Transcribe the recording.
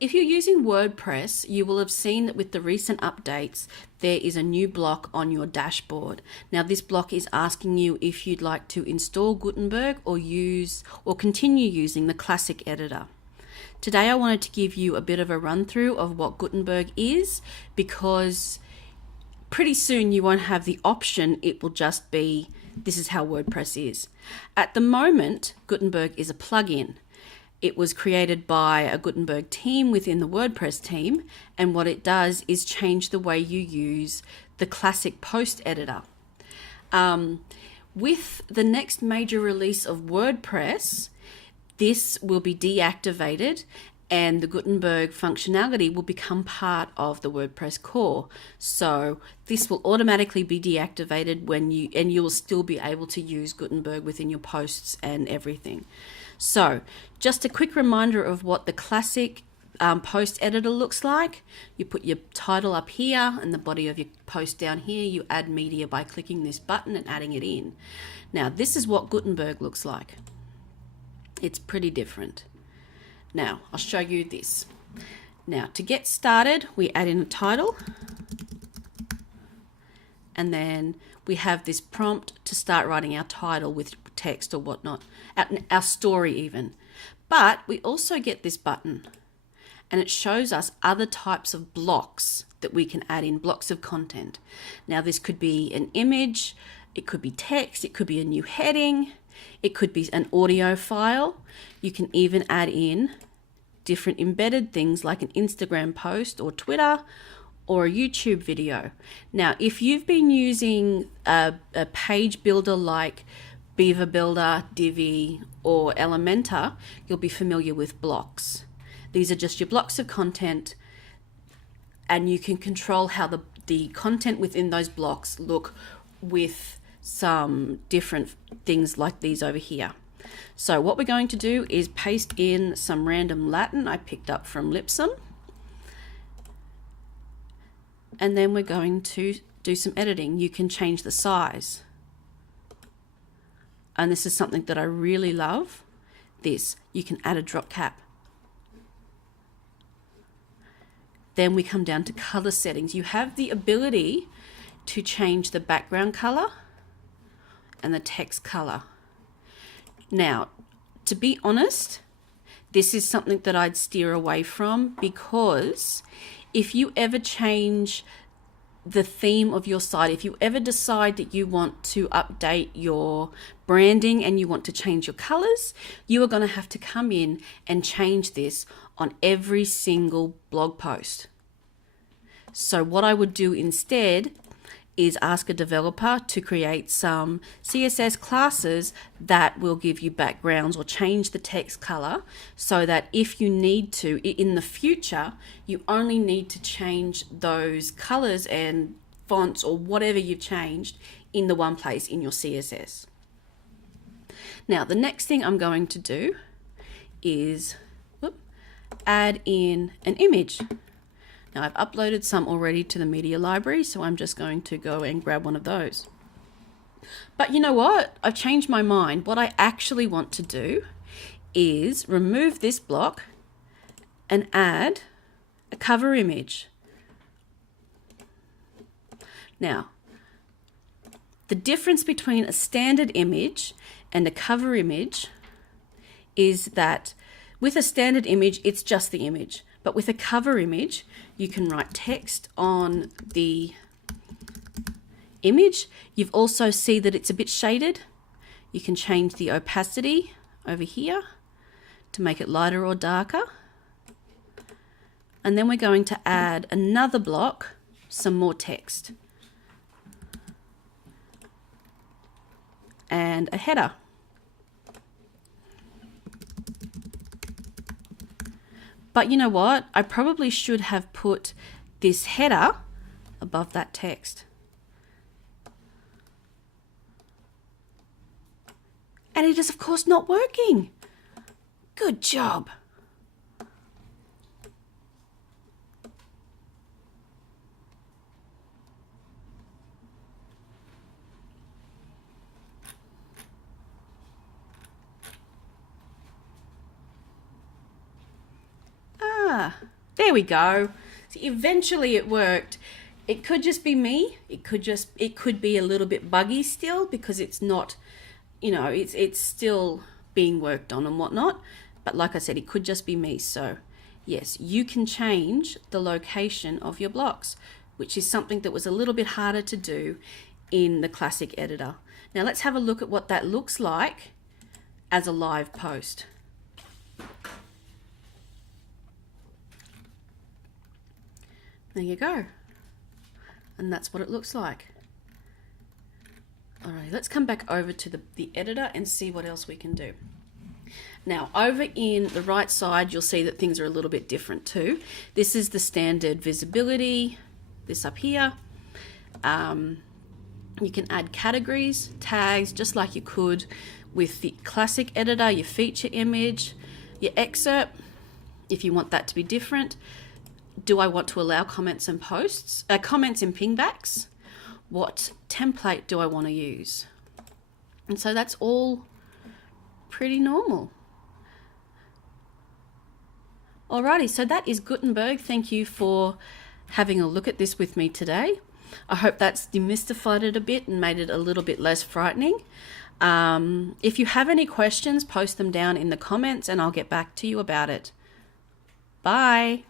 If you're using WordPress, you will have seen that with the recent updates, there is a new block on your dashboard. Now, this block is asking you if you'd like to install Gutenberg or continue using the classic editor. Today, I wanted to give you a bit of a run through of what Gutenberg is, because pretty soon you won't have the option. It will just be, this is how WordPress is. At the moment, Gutenberg is a plugin. It was created by a Gutenberg team within the WordPress team, and what it does is change the way you use the classic post editor. With the next major release of WordPress, this will be deactivated and the Gutenberg functionality will become part of the WordPress core. So this will automatically be deactivated and you will still be able to use Gutenberg within your posts and everything. So just a quick reminder of what the classic post editor looks like. You put your title up here and the body of your post down here. You add media by clicking this button and adding it in. Now this is what Gutenberg looks like. It's pretty different. Now I'll show you this. Now to get started, we add in a title, and then we have this prompt to start writing our title with text or whatnot, our story even. But we also get this button and it shows us other types of blocks that we can add in, blocks of content. Now this could be an image, it could be text, it could be a new heading, it could be an audio file. You can even add in different embedded things like an Instagram post or Twitter or a YouTube video. Now, if you've been using a page builder like Beaver Builder, Divi, or Elementor, you'll be familiar with blocks. These are just your blocks of content, and you can control how the content within those blocks look with some different things like these over here. So what we're going to do is paste in some random Latin I picked up from Lipsum. And then we're going to do some editing. You can change the size. And this is something that I really love. You can add a drop cap. Then we come down to color settings. You have the ability to change the background color and the text color. Now, to be honest, this is something that I'd steer away from, because if you ever change the theme of your site, if you ever decide that you want to update your branding and you want to change your colors, you are going to have to come in and change this on every single blog post. So what I would do instead is ask a developer to create some CSS classes that will give you backgrounds or change the text color, so that if you need to, in the future, you only need to change those colors and fonts or whatever you've changed in the one place in your CSS. Now, the next thing I'm going to do is add in an image. Now I've uploaded some already to the media library, so I'm just going to go and grab one of those. But you know what? I've changed my mind. What I actually want to do is remove this block and add a cover image. Now, the difference between a standard image and a cover image is that with a standard image, it's just the image. But with a cover image, you can write text on the image. You've also see that it's a bit shaded. You can change the opacity over here to make it lighter or darker. And then we're going to add another block, some more text, and a header. But you know what? I probably should have put this header above that text. And it is, of course, not working. Good job. There we go. See, eventually it worked. It could just be me. It could be a little bit buggy still because it's not, you know, it's still being worked on and whatnot. But like I said, it could just be me. So yes, you can change the location of your blocks, which is something that was a little bit harder to do in the classic editor. Now let's have a look at what that looks like as a live post. There you go. And that's what it looks like. All right, let's come back over to the editor and see what else we can do. Now, over in the right side, you'll see that things are a little bit different too. This is the standard visibility, this up here. You can add categories, tags, just like you could with the classic editor, your feature image, your excerpt, if you want that to be different. Do I want to allow comments and posts, comments and pingbacks? What template do I want to use? And so that's all pretty normal. Alrighty, so that is Gutenberg. Thank you for having a look at this with me today. I hope that's demystified it a bit and made it a little bit less frightening. If you have any questions, post them down in the comments and I'll get back to you about it. Bye.